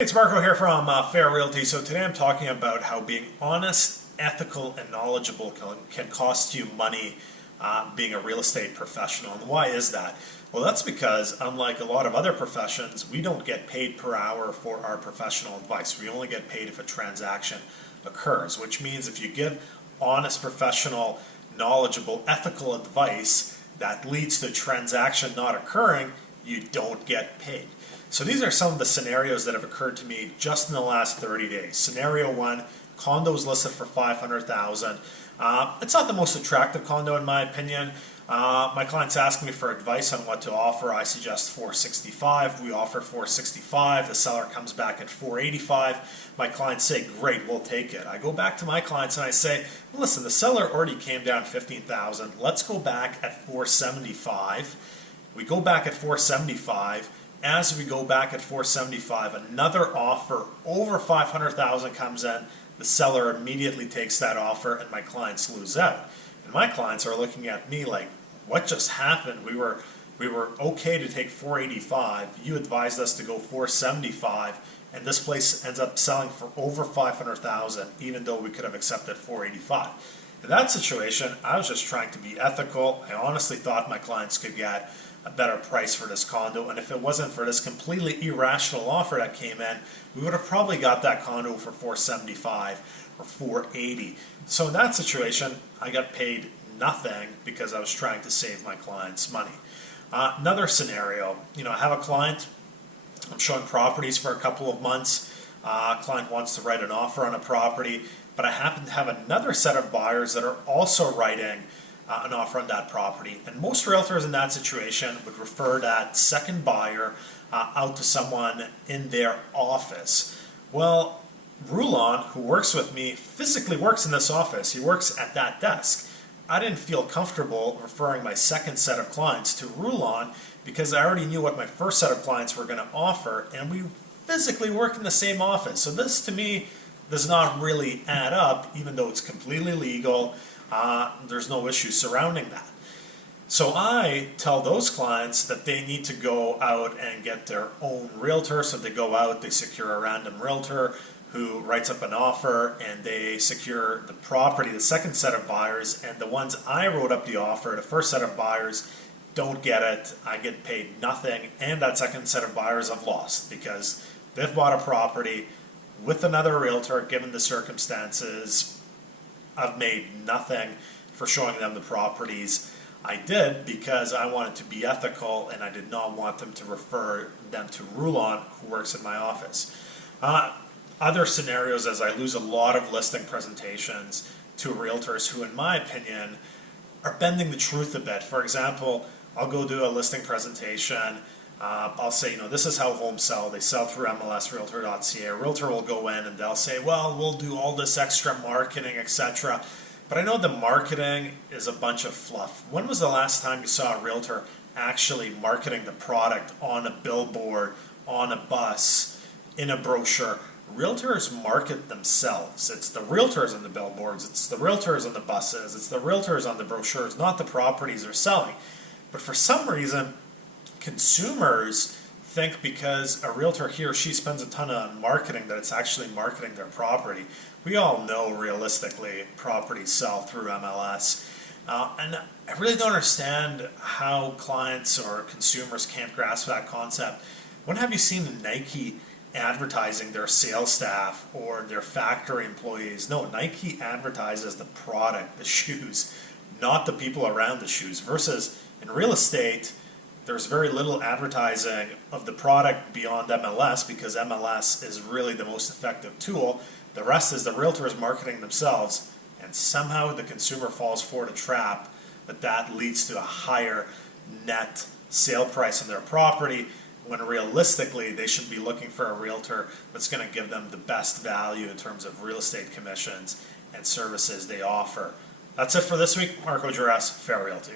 It's Marko here from Fair Realty. So today I'm talking about how being honest, ethical, and knowledgeable can cost you money being a real estate professional. And why is that? Well, that's because unlike a lot of other professions, we don't get paid per hour for our professional advice. We only get paid if a transaction occurs, which means if you give honest, professional, knowledgeable, ethical advice that leads to a transaction not occurring, you don't get paid. So these are some of the scenarios that have occurred to me just in the last 30 days. Scenario one, condo is listed for $500,000. It's not the most attractive condo in my opinion. My clients ask me for advice on what to offer. I suggest $465. We offer $465. The seller comes back at $485. My clients say, great, we'll take it. I go back to my clients and I say, listen, the seller already came down $15,000. Let's go back at $475. We go back at $475. As we go back at $475, another offer over $500,000 comes in. The seller immediately takes that offer and my clients lose out. And my clients are looking at me like, what just happened? We were okay to take $485. You advised us to go $475, and this place ends up selling for over $500,000, even though we could have accepted $485. In that situation, I was just trying to be ethical. I honestly thought my clients could get a better price for this condo, and if it wasn't for this completely irrational offer that came in, we would have probably got that condo for $475 or $480. So in that situation, I got paid nothing because I was trying to save my clients money. Another scenario, I have a client, I'm showing properties for a couple of months. Client wants to write an offer on a property, but I happen to have another set of buyers that are also writing an offer on that property. And most realtors in that situation would refer that second buyer out to someone in their office. Well, Rulon, who works with me, physically works in this office. He works at that desk. I didn't feel comfortable referring my second set of clients to Rulon because I already knew what my first set of clients were going to offer, and we physically work in the same office. So this to me does not really add up, even though it's completely legal. There's no issue surrounding that. So I tell those clients that they need to go out and get their own realtor. So they go out, they secure a random realtor who writes up an offer, and they secure the property, the second set of buyers, and the ones I wrote up the offer, the first set of buyers, don't get it. I get paid nothing, and that second set of buyers have lost because they've bought a property with another realtor. Given the circumstances, I've made nothing for showing them the properties. I did because I wanted to be ethical and I did not want them to refer them to Rulon, who works in my office. Other scenarios is I lose a lot of listing presentations to realtors who, in my opinion, are bending the truth a bit. For example, I'll go do a listing presentation. I'll say, this is how homes sell. They sell through MLS, Realtor.ca. A realtor will go in and they'll say, well, we'll do all this extra marketing, etc. But I know the marketing is a bunch of fluff. When was the last time you saw a realtor actually marketing the product on a billboard, on a bus, in a brochure? Realtors market themselves. It's the realtors on the billboards, it's the realtors on the buses, it's the realtors on the brochures, not the properties they're selling. But for some reason, consumers think because a realtor, he or she spends a ton on marketing, that it's actually marketing their property. We all know realistically properties sell through MLS. And I really don't understand how clients or consumers can't grasp that concept. When have you seen Nike advertising their sales staff or their factory employees? No, Nike advertises the product, the shoes, not the people around the shoes. Versus in real estate, there's very little advertising of the product beyond MLS because MLS is really the most effective tool. The rest is the realtors marketing themselves, and somehow the consumer falls for the trap that leads to a higher net sale price on their property, when realistically they should be looking for a realtor that's going to give them the best value in terms of real estate commissions and services they offer. That's it for this week. Marko, Juras, Fair Realty.